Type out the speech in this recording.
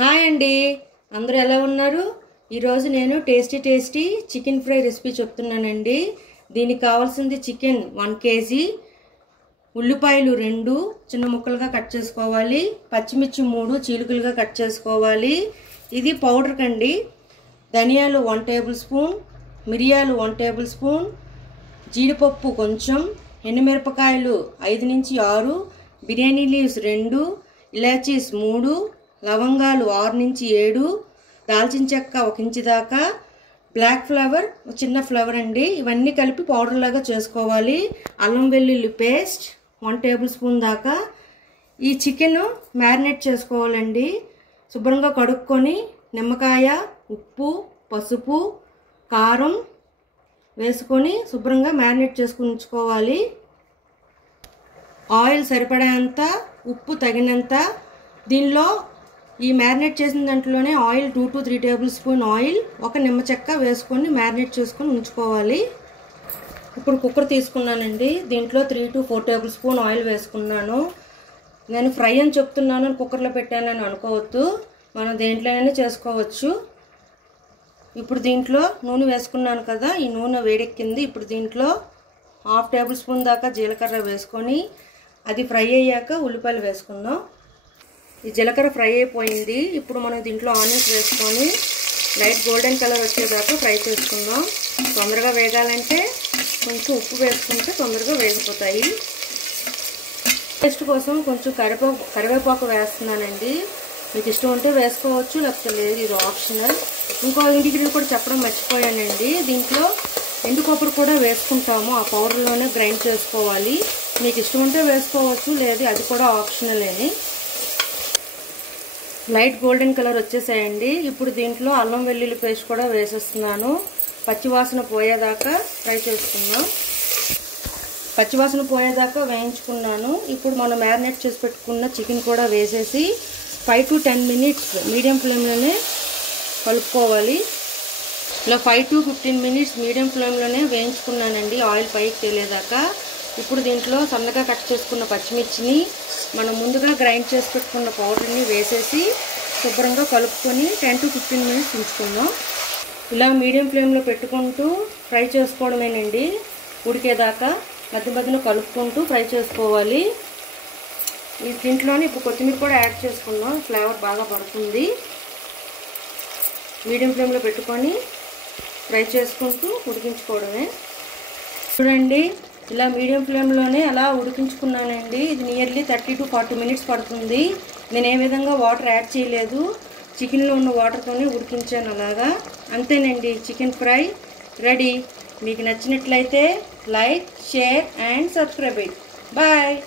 Hi అండి, అందరూ ఎలా ఉన్నారు? ఈరోజు నేను టేస్టీ చికెన్ ఫ్రై రెసిపీ చెప్తున్నానండి. దీనికి కావాల్సింది చికెన్ 1 kg, ఉల్లిపాయలు 2 చిన్న ముక్కలుగా కట్ చేసుకోవాలి, పచ్చిమిర్చి 3 చీలికలుగా కట్ చేసుకోవాలి. ఇది పౌడర్ కండి. ధనియాలు 1 టేబుల్ స్పూన్, మిరియాలు 1 టేబుల్ స్పూన్, జీడిపప్పు కొంచెం, ఎండుమిరపకాయలు 5 నుంచి 6, బిర్యానీ లీవ్స్ 2, ఇలాచీస్ 3, లవంగాలు 6 నుంచి 7, దాల్చిన చెక్క 1 ఇంచు దాకా, బ్లాక్ ఫ్లవర్ చిన్న ఫ్లవర్ అండి. ఇవన్నీ కలిపి పౌడర్ లాగా చేసుకోవాలి. అల్లం వెల్లుల్లి పేస్ట్ 1 టేబుల్ స్పూన్ దాకా. ఈ చికెన్ మ్యారినేట్ చేసుకోవాలండి. శుభ్రంగా కడుక్కొని నిమ్మకాయ, ఉప్పు, పసుపు, కారం వేసుకొని శుభ్రంగా మ్యారినేట్ చేసుకుని ఉంచుకోవాలి. ఆయిల్ సరిపడేంత, ఉప్పు తగినంత. దీనిలో ఈ మ్యారినేట్ చేసిన దాంట్లోనే oil 2 to 3 table spoon oil, ఒక నిమ్మ చెక్క వేసుకొని మ్యారినేట్ చేసుకొని ఉంచుకోవాలి. ఇప్పుడు కుక్కర్ తీసుకున్నానండి. దీంట్లో 3 to 4 టేబుల్ స్పూన్ ఆయిల్ వేసుకున్నాను. నేను ఫ్రై అని చెప్తున్నాను, కుక్కర్లో పెట్టానని అనుకోవద్దు, మనం దేంట్లోనైనా చేసుకోవచ్చు. ఇప్పుడు దీంట్లో నూనె వేసుకున్నాను కదా, ఈ నూనె వేడెక్కింది. ఇప్పుడు దీంట్లో 1/2 టేబుల్ స్పూన్ దాకా జీలకర్ర వేసుకొని అది ఫ్రై అయ్యాక ఉల్లిపాయలు వేసుకుందాం. ఈ జీలకర్ర ఫ్రై అయిపోయింది. ఇప్పుడు మనం దీంట్లో ఆనియన్స్ వేసుకొని లైట్ గోల్డెన్ కలర్ వచ్చేదాకా ఫ్రై చేసుకుందాం. తొందరగా వేగాలంటే కొంచెం ఉప్పు వేసుకుంటే తొందరగా వేగిపోతాయి. టేస్ట్ కోసం కొంచెం కరివేపాకు వేస్తున్నానండి. మీకు ఇష్టం ఉంటే వేసుకోవచ్చు, లేకపోతే లేదు, ఇది ఆప్షనల్. ఇంకో ఇంగ్రీడియంట్ కూడా చెప్పడం మర్చిపోయానండి. దీంట్లో ఎండు కొబ్బరి కూడా వేసుకుంటాము, ఆ పౌడర్లోనే గ్రైండ్ చేసుకోవాలి. మీకు ఇష్టం ఉంటే వేసుకోవచ్చు, లేదు, అది కూడా ఆప్షనల్ అని. లైట్ గోల్డెన్ కలర్ వచ్చేసాయండి. ఇప్పుడు దీంట్లో అల్లం వెల్లుల్లి పేస్ట్ కూడా వేసేస్తున్నాను. పచ్చివాసన పోయేదాకా ఫ్రై చేసుకుందాం. పచ్చివాసన పోయేదాకా వేయించుకున్నాను. ఇప్పుడు మనం మ్యారినేట్ చేసి పెట్టుకున్న చికెన్ కూడా వేసేసి 5 to 10 మినిట్స్ మీడియం ఫ్లేమ్లోనే కలుపుకోవాలి. ఇలా 5 to 15 మినిట్స్ మీడియం ఫ్లేమ్లోనే వేయించుకున్నానండి, ఆయిల్ పైకి తేలేదాకా. ఇప్పుడు దీంట్లో సన్నగా కట్ చేసుకున్న పచ్చిమిర్చిని, మనం ముందుగా గ్రైండ్ చేసి పెట్టుకున్న పౌడర్ని వేసేసి శుభ్రంగా కలుపుకొని 10 to 15 మినిట్స్ ఉంచుకుందాం. ఇలా మీడియం ఫ్లేమ్లో పెట్టుకుంటూ ఫ్రై చేసుకోవడమేనండి. ఉడికేదాకా మధ్య మధ్యలో కలుపుకుంటూ ఫ్రై చేసుకోవాలి. దీంట్లోనే ఇప్పుడు కొత్తిమీర కూడా యాడ్ చేసుకుందాం, ఫ్లేవర్ బాగా పడుతుంది. మీడియం ఫ్లేమ్లో పెట్టుకొని ఫ్రై చేసుకుంటూ ఉడికించుకోవడమే. చూడండి, ఇలా మీడియం ఫ్లేమ్లోనే అలా ఉడికించుకున్నానండి. ఇది నియర్లీ 30 to 40 మినిట్స్ పడుతుంది. నేను ఏ విధంగా వాటర్ యాడ్ చేయలేదు, చికెన్లో ఉన్న వాటర్తోనే ఉడికించాను అలాగా. అంతేనండి, చికెన్ ఫ్రై రెడీ. మీకు నచ్చినట్లయితే like, share and subscribe. Bye.